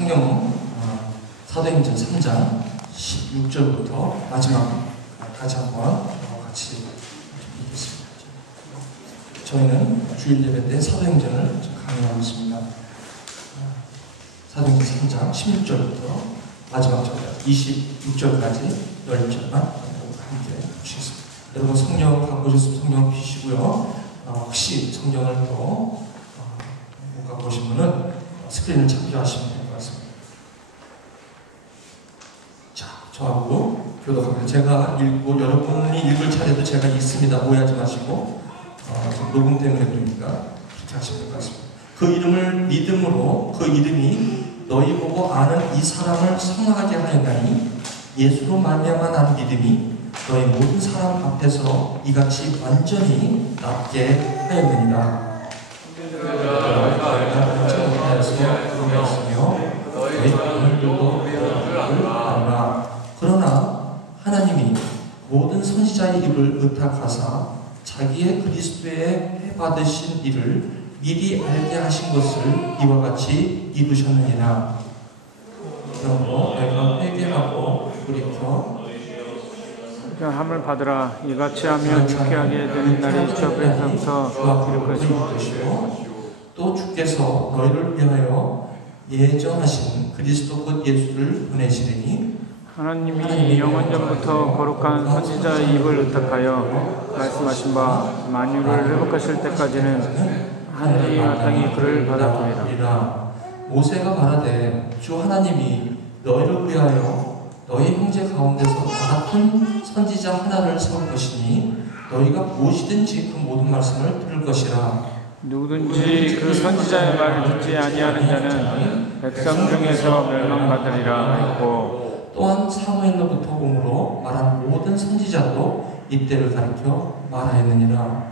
성경 사도행전 3장 16절부터 마지막까지 한번 같이 읽겠습니다. 저희는 주일 예배 때 사도행전을 강의하고 있습니다. 사도행전 3장 16절부터 마지막 절까지 26절까지 10절만 함께 주시겠습니다. 여러분 성경 갖고 오셨으면 성경 피시고요. 혹시 성경을 또 못 갖고 오신 분은 스크린을 참조하시면 될 것 같습니다. 자, 저하고 교독합니다. 제가 읽고 여러분이 읽을 차례도 제가 있습니다. 오해하지 마시고 녹음 때문에 그러니까 그렇게 하시면 될 것 같습니다. 그 이름을 믿음으로 그 이름이 너희 보고 아는 이 사람을 성하게 하였나니 예수로 말미암아 나는 믿음이 너희 모든 사람 앞에서 이같이 완전히 낫게 하였느니라. 그러나 하나님이 모든 선지자의 입을 의탁하사 자기의 그리스도의 해받으신 일을 미리 알게 하신 것을 이와 같이 이루셨느니라. 그러므로 너희가 회개하고 돌이켜 함을 받으라. 이같이 하면 죽게 하게 되는 날이 주 앞에서부터 이룰 것이고 또 주께서 너희를 위하여 예정하신 그리스도 곧 예수를 보내시리니 하나님이 영원전부터 거룩한 선지자의 입을 의탁하여 말씀하신 바 만유를 회복하실 때까지는 하늘이와 땅이 그를 받아들이라. 모세가 말하되 주 하나님이 너희를 위하여 너희 형제 가운데서 나 같은 선지자 하나를 세울 것이니 너희가 무엇이든지 그 모든 말씀을 들을 것이라. 누구든지 그 선지자의 말을 듣지 아니하는 자는 백성 중에서 멸망받으리라 하였고, 또한 사무엘로부터 공으로 말한 모든 선지자도 이때를 가리켜 말하였느니라.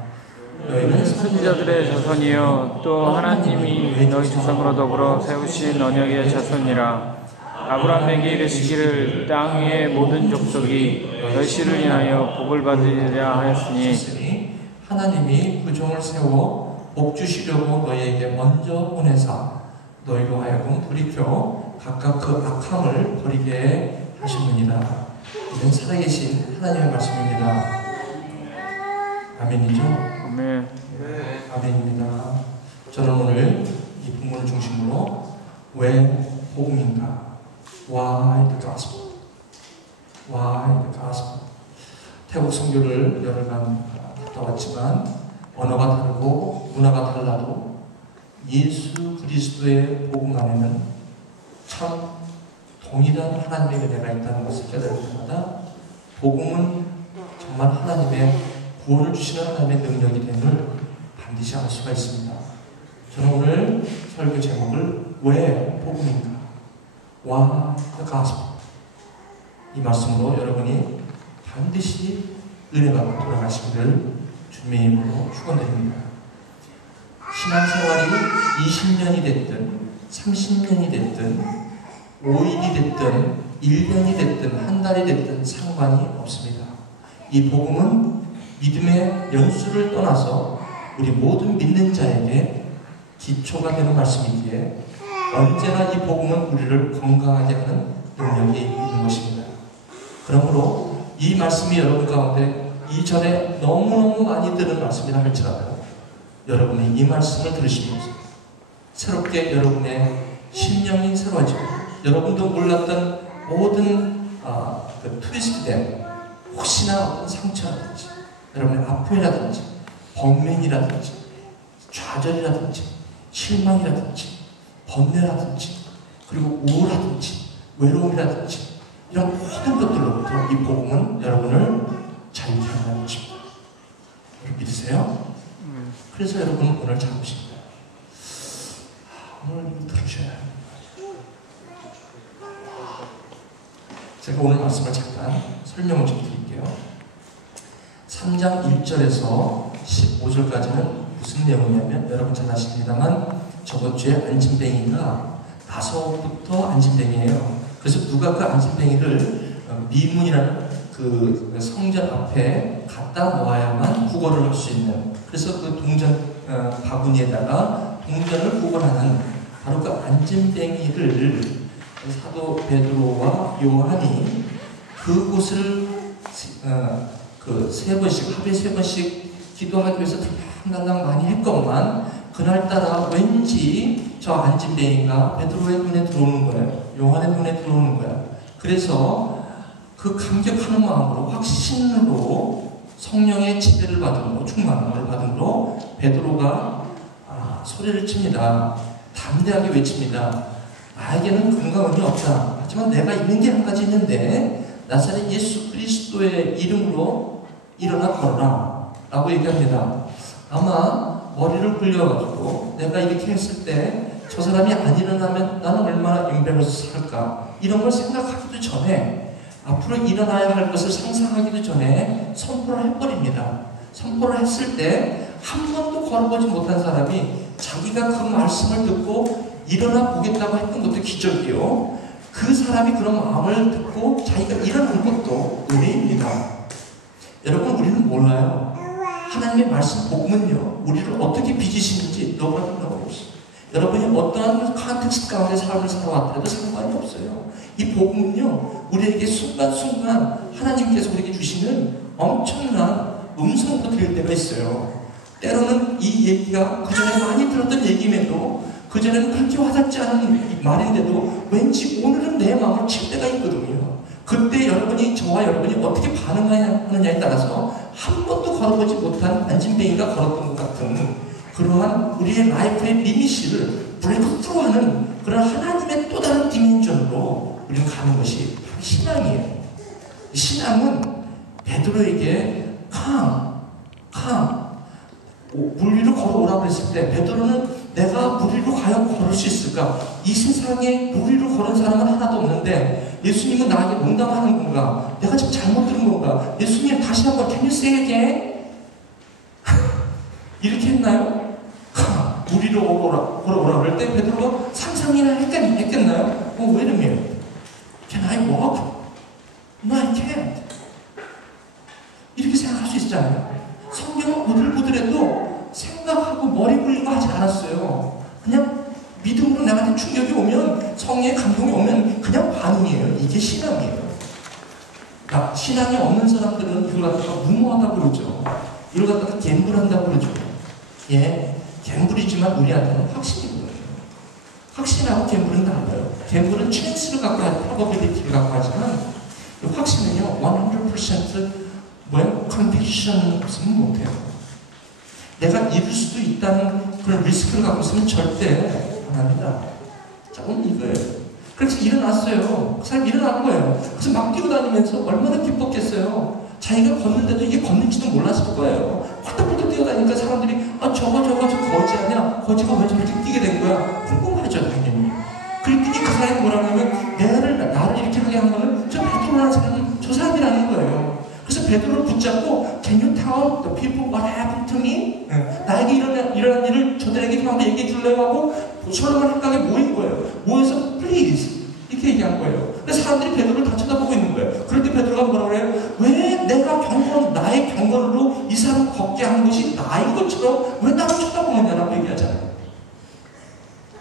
너희는 선지자들의 자손이요 또 하나님이 너희 조상으로 더불어 세우신 언약의 자손이라. 아브라함에게 이르시기를 땅 위의 모든 족속이 너희 씨를 인하여 복을 받으리라 하였으니 하나님이 그 종을 세워 복 주시려고 너희에게 먼저 보내사 너희로 하여금 돌이켜 각각 그 악함을 버리게 하시느니라. 이는 살아계신 하나님의 말씀입니다. 아멘이죠? 아멘. 아멘입니다. 저는 오늘 이 본문을 중심으로 왜 복음인가? Why the gospel? Why the gospel? 태국 선교를 여러간 갔다 왔지만 언어가 다르고 문화가 달라도 예수 그리스도의 복음 안에는 참 동일한 하나님의 은혜가 있다는 것을 깨달을 때마다 복음은 정말 하나님의 구원을 주시는 하나님의 능력이 됨을 반드시 알 수가 있습니다. 저는 오늘 설교 제목을 왜 복음인가? Why the gospel? 이 말씀으로 여러분이 반드시 은혜 받고 돌아가시기를 주님의 이름으로 축원드립니다. 신앙생활이 20년이 됐든 30년이 됐든 5일이 됐든 1년이 됐든 한 달이 됐든 상관이 없습니다. 이 복음은 믿음의 연수를 떠나서 우리 모든 믿는 자에게 기초가 되는 말씀이기에 언제나 이 복음은 우리를 건강하게 하는 능력이 있는 것입니다. 그러므로 이 말씀이 여러분 가운데 이전에 너무너무 많이 들은 말씀이라 할지라도 여러분이 이 말씀을 들으시면서 새롭게 여러분의 심령이 새로워지고 여러분도 몰랐던 모든 그 트위스트된 혹시나 어떤 상처라든지 여러분의 아픔이라든지 번민이라든지 좌절이라든지 실망이라든지 번뇌라든지 그리고 우울하든지 외로움이라든지 이런 모든 것들로부터 이 복음은 여러분을 자유케 한다는 것입니다. 여러분 믿으세요? 그래서 여러분은 오늘 잡으십니다. 오늘 들으셔야 합니다. 제가 오늘 말씀을 잠깐 설명을 좀 드릴게요. 3장 1절에서 15절까지는 무슨 내용이냐면 여러분 잘 아십니다만 저번 주에 안진뱅이가 나서부터 안진뱅이에요. 그래서 누가 그 안진뱅이를 미문이라는 그 성전 앞에 갖다 놓아야만 구걸을 할 수 있는, 그래서 그 동전 바구니에다가 동전을 구걸하는 바로 그 안진뱅이를 사도 베드로와 요한이 그곳을 세 번씩, 하루에 3번씩 기도하기 위해서 달랑달랑 많이 했건만 그날따라 왠지 저 안진뱅이가 베드로의 눈에 들어오는 거예요. 요한의 눈에 들어오는 거예요. 그래서 그 감격하는 마음으로 확신으로 성령의 지배를 받음으로 충만함을 받음으로 베드로가 소리를 칩니다. 담대하게 외칩니다. 나에게는 금과 은이 없다. 하지만 내가 있는 게 한 가지 있는데 나사렛 예수 그리스도의 이름으로 일어나 걸어라 라고 얘기합니다. 아마 머리를 굴려가지고 내가 이렇게 했을 때 저 사람이 안 일어나면 나는 얼마나 embarrassed 할까 이런 걸 생각하기도 전에 앞으로 일어나야 할 것을 상상하기도 전에 선포를 해버립니다. 선포를 했을 때 한 번도 걸어보지 못한 사람이 자기가 그 말씀을 듣고 일어나 보겠다고 했던 것도 기적이요. 그 사람이 그런 마음을 듣고 자기가 일어난 것도 은혜입니다. 여러분, 우리는 몰라요. 하나님의 말씀 복음은요, 우리를 어떻게 빚으시는지 nobody knows. 여러분이 어떠한 컨텍스트 가운데 삶을 살아왔더라도 상관이 없어요. 이 복음은요, 우리에게 순간순간 하나님께서 우리에게 주시는 엄청난 음성으로 들릴 때가 있어요. 때로는 이 얘기가 그전에 많이 들었던 얘기임에도 그전에는 그렇게 와닿지 않은 말인데도 왠지 오늘은 내 마음을 칠 때가 있거든요. 그때 여러분이, 저와 여러분이 어떻게 반응하느냐에 따라서 한 번도 걸어보지 못한 안진뱅이가 걸었던 것 같은 그러한 우리의 라이프의 리미시를 브레이크 트루하는 그런 하나님의 또 다른 디멘전으로 우리는 가는 것이 바로 신앙이에요. 신앙은 베드로에게 물 위로 걸어오라고 했을 때 베드로는 내가 물 위로 과연 걸을 수 있을까? 이 세상에 물 위로 걸은 사람은 하나도 없는데 예수님은 나에게 농담하는 건가? 내가 지금 잘못 들은 건가? 예수님 다시 한번 can you say again? 이렇게 했나요? 물 위로 걸어오라고 할 때 베드로가 상상이나 했겠나요? wait a minute. Can I walk? No, I can't. 이렇게 생각할 수 있잖아요. 성경은 보들보들해도 생각하고 머리 굴리고 하지 않았어요. 그냥 믿음으로 나한테 충격이 오면, 성령의 감동이 오면 그냥 반응이에요. 이게 신앙이에요. 신앙이 없는 사람들은 이걸 갖다가 무모하다고 그러죠. 이걸 갖다가 갬블한다고 그러죠. 예, 갬블이지만 우리한테는 확신이거든요. 확신하고 갬블은 달라요. 갬블은 찬스를 갖고 하고 프로버빌리티를 갖고 하지만 확신은요 100% 컨빅션 없으면 못해요. 내가 이룰 수도 있다는 그런 리스크를 갖고 있으면 절대 안 합니다. 자, 오늘 이거예요. 그래서 일어났어요. 그 사람 일어난 거예요. 그래서 막 뛰고 다니면서 얼마나 기뻤겠어요. 자기가 걷는데도 이게 걷는지도 몰랐을 거예요. 펄떡펄떡 뛰어다니니까 사람들이 저거 거지 아니야? 거지가 왜 저렇게 뛰게 된 거야? 궁금하죠, 당연히. 그랬더니 그 사람이 뭐라고 하면 나를 이렇게 하게 한 거는 저 베드로라는 사람은 저 사람이라는 거예요. 그래서 베드로를 붙잡고 Can you tell the people what happened to me? 나에게 일어난 일을 저들에게 좀 한번 얘기해 줄래요? 하고 솔로몬 한강에 모인 거예요. 모여서 Please 이렇게 얘기한 거예요. 그래서 사람들이 베드로를 다 쳐다보고 있는 거예요. 그럴 때 베드로가 뭐라고 해요? 왜 내가 나의 경건으로 이 사람 걷게 한 것이 나인 것처럼 왜 나를 쳐다보느냐라고 얘기하잖아요.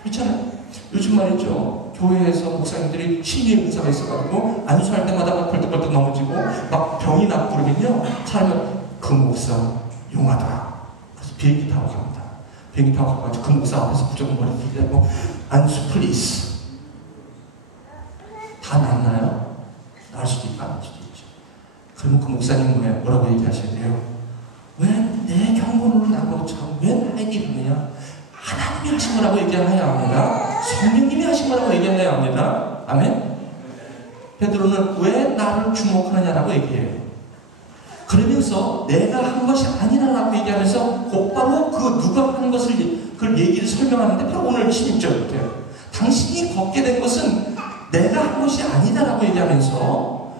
그렇잖아요. 요즘 말이죠. 교회에서 목사님들이 신의 은사가 있어가지고 안수할 때마다 막 벌떡벌떡 넘어지고 막 병이 나고 그러면요. 사람이 그 목사 용하다. 그래서 비행기 타고 갑니다. 비행기 타고 가가지고 그 목사 앞에서 무조건 머리 들이대고 안수 플리즈. 다 낫나요? 나을 수도 있고 안 날 수도 있죠. 그러면 그 목사님은 뭐라고 얘기하셔야 돼요? 왜 내 경건으로 난 것처럼 왜 나에게 이러느냐? 하나님이 하신 거라고 얘기해야 합니다. 성령님이 하신 거라고 얘기해야 합니다. 아멘? 베드로는 왜 나를 주목하느냐라고 얘기해요. 그러면서 내가 한 것이 아니라라고 얘기하면서 곧바로 그 누가 하는 것을 그 얘기를 설명하는데 바로 오늘 16절부터요. 당신이 걷게 된 것은 내가 한 것이 아니다라고 얘기하면서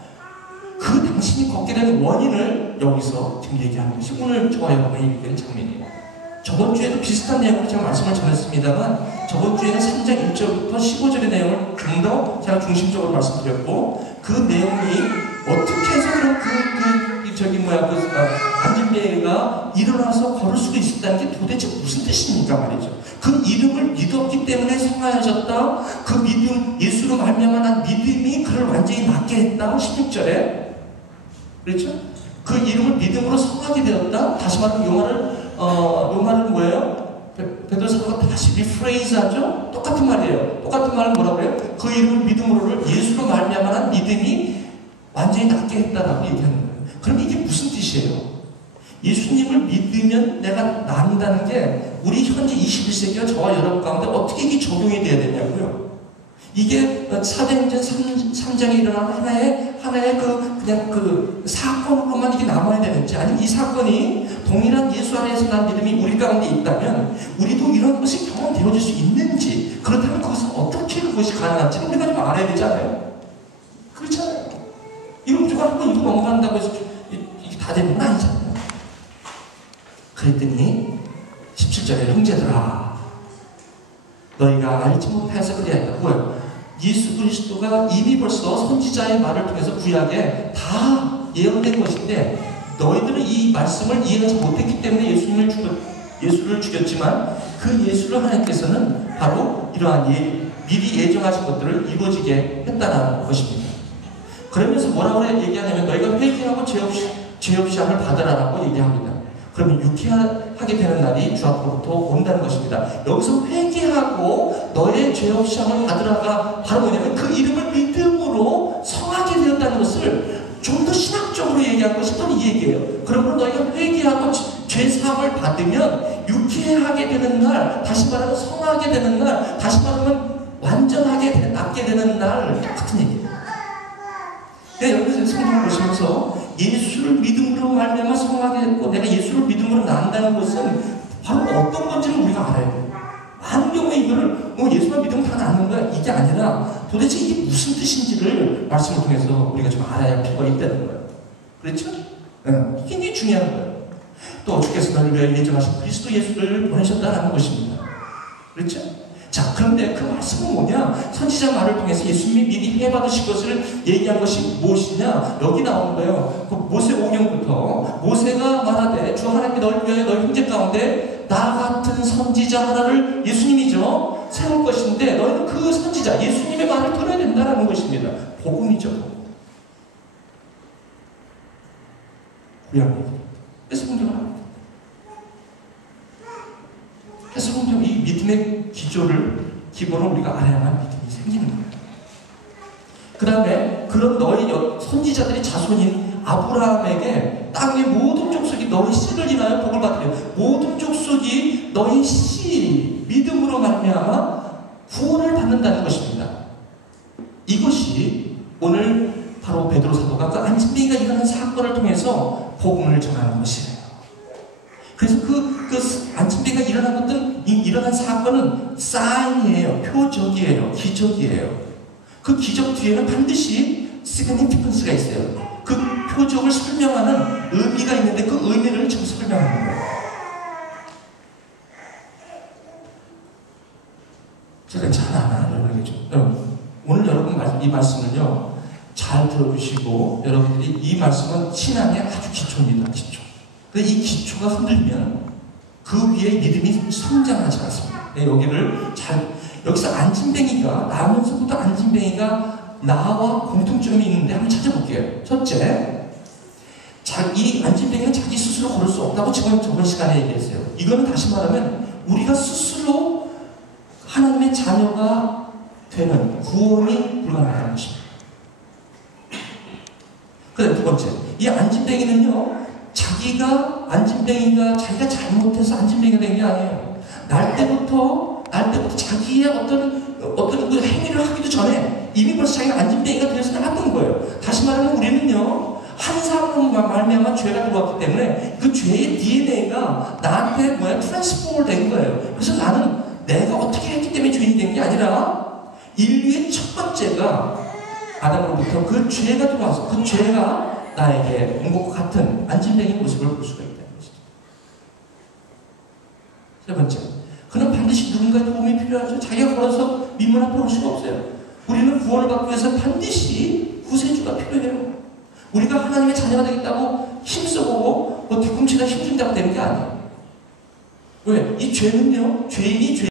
그 당신이 걷게 된 원인을 여기서 지금 얘기하는 것이 오늘 저와 여러분이 얘기하는 장면이에요. 저번 주에도 비슷한 내용으로 제가 말씀을 전했습니다만 저번 주에는 3장 1절부터 15절의 내용을 좀 더 제가 중심적으로 말씀드렸고 그 내용이 어떻게 해서 안진뱅이가 안진뱅이가 일어나서 걸을 수도 있었다는 게 도대체 무슨 뜻입니까 말이죠. 그 이름을 믿었기 때문에 성화하셨다. 그 믿음, 예수로 말미암아 믿음이 그를 완전히 낫게 했다. 16절에 그렇죠? 그 이름을 믿음으로 성하게 되었다. 다시 말하면 요 말은 뭐예요? 베드로 사도가 다시 리프레이즈 하죠? 똑같은 말이에요. 똑같은 말은 뭐라고 해요? 그 이름을 믿음으로를 예수로 말미암아 믿음이 완전히 낫게 했다라고 얘기하는 거예요. 그럼 이게 무슨 뜻이에요? 예수님을 믿으면 내가 낫는다는 게 우리 현재 21세기와 저와 여러분 가운데 어떻게 이게 적용이 돼야 되냐고요. 이게 사도행전 3장에 일어난 하나의 그냥 그 사건으로만 이게 남아야 되는지, 아니면 이 사건이 동일한 예수 안에서 난 믿음이 우리 가운데 있다면 우리도 이런 것이 경험되어질 수 있는지, 그렇다면 그것은 어떻게 그것이 가능한지 우리가 좀 알아야 되잖아요. 그렇잖아요. 이거 무조건 한번 이거 넘어간다고 해서 이게 다 되는 건 아니잖아요. 그랬더니 17절에 형제들아 너희가 알지 못해서 그리하였다. 뭐예요? 예수 그리스도가 이미 벌써 선지자의 말을 통해서 구약에 다 예언된 것인데 너희들은 이 말씀을 이해하지 못했기 때문에 예수를 죽였지만 그 예수를 하나님께서는 바로 이러한 미리 예정하신 것들을 이루어지게 했다는 것입니다. 그러면서 뭐라고 얘기하냐면 너희가 회개하고 죄 없이 함을 받으라라고 얘기합니다. 그러면 유쾌하게 되는 날이 주 앞으로부터 온다는 것입니다. 여기서 회개하고 너의 죄 없이 함을 받으라가 바로 뭐냐면 그 이름을 믿음으로 성하게 되었다는 것을 좀 더 신학적으로 얘기하고 싶은 이 얘기예요. 그러므로 너희가 회개하고 죄 사함을 받으면 유쾌하게 되는 날, 다시 말하면 성하게 되는 날, 다시 말하면 완전하게 낫게 되는 날 같은 얘기예요. 네, 여기서 성경을 보시면서 예수를 믿음으로 말미암아 성하게 됐고 내가 예수를 믿음으로 난다는 것은 바로 어떤 건지를 우리가 알아야 돼요. 많은 경우에 이거를 예수만 믿으면 다 낫는 거야 이게 아니라 도대체 이게 무슨 뜻인지를 말씀을 통해서 우리가 좀 알아야 할 필요가 있다는 거예요. 그렇죠? 이게 굉장히 중요한 거예요. 또 주께서 너를 위하여 예정하신 그리스도 예수를 보내셨다는 것입니다. 그렇죠? 자, 그런데 그 말씀은 뭐냐? 선지자 말을 통해서 예수님이 미리 해받으실 것을 얘기한 것이 무엇이냐? 여기 나오는 거예요. 그 모세 5경부터 모세가 말하되 주 하나님이 너를 위하여 너희 형제 가운데 나 같은 선지자 하나를 예수님이죠. 세울 것인데 너희는 그 선지자 예수님의 말을 들어야 된다는 것입니다. 복음이죠. 구약입니다. 그래서 성경을 합니다. 그래서 성경 이 믿음의 기본을 우리가 알아야만 믿음이 생기는 거예요. 그 다음에 그런 너희 선지자들이 자손인 아브라함에게 땅의 모든 족속이 너희 씨를 인하여 복을 받으려 모든 족속이 너희 씨 믿음으로 말미암아 구원을 받는다는 것입니다. 이것이 오늘 바로 베드로 사도가 그 안진뱅이가 일어난 사건을 통해서 복음을 전하는 것이에요. 그래서 그 안진뱅이가 일어난 사건은 사인이에요. 표적이에요. 기적이에요. 그 기적 뒤에는 반드시 시그니피컨스가 있어요. 그 표적을 설명하는 의미가 있는데 그 의미를 지금 설명하는 거예요. 제가 잘 아나 여러분에게 좀 오늘 여러분 이 말씀을요 잘 들어주시고 여러분들이 이 말씀은 신앙의 아주 기초입니다. 기초. 근데 이 기초가 흔들리면 그 위에 믿음이 성장하지 않습니다. 여기서 안진뱅이가 나오면서부터 안진뱅이가 나와 공통점이 있는데 한번 찾아볼게요. 첫째, 이 안진뱅이는 자기 스스로 걸을 수 없다고 저번 시간에 얘기했어요. 이거는 다시 말하면 우리가 스스로 하나님의 자녀가 되는 구원이 불가능한 것입니다. 그다음 두 번째, 이 안진뱅이는요 안진뱅이가 자기가 잘못해서 안진뱅이가 된 게 아니에요. 날 때부터 자기의 어떤 그 행위를 하기도 전에 이미 벌써 자기가 안진뱅이가 되어서 나왔던 거예요. 다시 말하면 우리는요 한 사람으로 말미암아 죄가 들어왔기 때문에 그 죄의 DNA가 나한테 트랜스포머 된 거예요. 그래서 나는 내가 어떻게 했기 때문에 죄인이 된 게 아니라 인류의 첫 번째가 아담으로부터 그 죄가 들어와서 그 죄가 나에게 온 것과 같은 안진뱅이 모습을 볼 수가 있다는 것이죠. 세 번째, 그는 반드시 누군가의 도움이 필요하죠. 자기가 걸어서 민문 앞에 올 수가 없어요. 우리는 구원을 받기 위해서 반드시 구세주가 필요해요. 우리가 하나님의 자녀가 되겠다고 힘써보고 뭐 뒤꿈치가 힘준다고 되는 게 아니에요. 왜? 이 죄는요, 죄인이 죄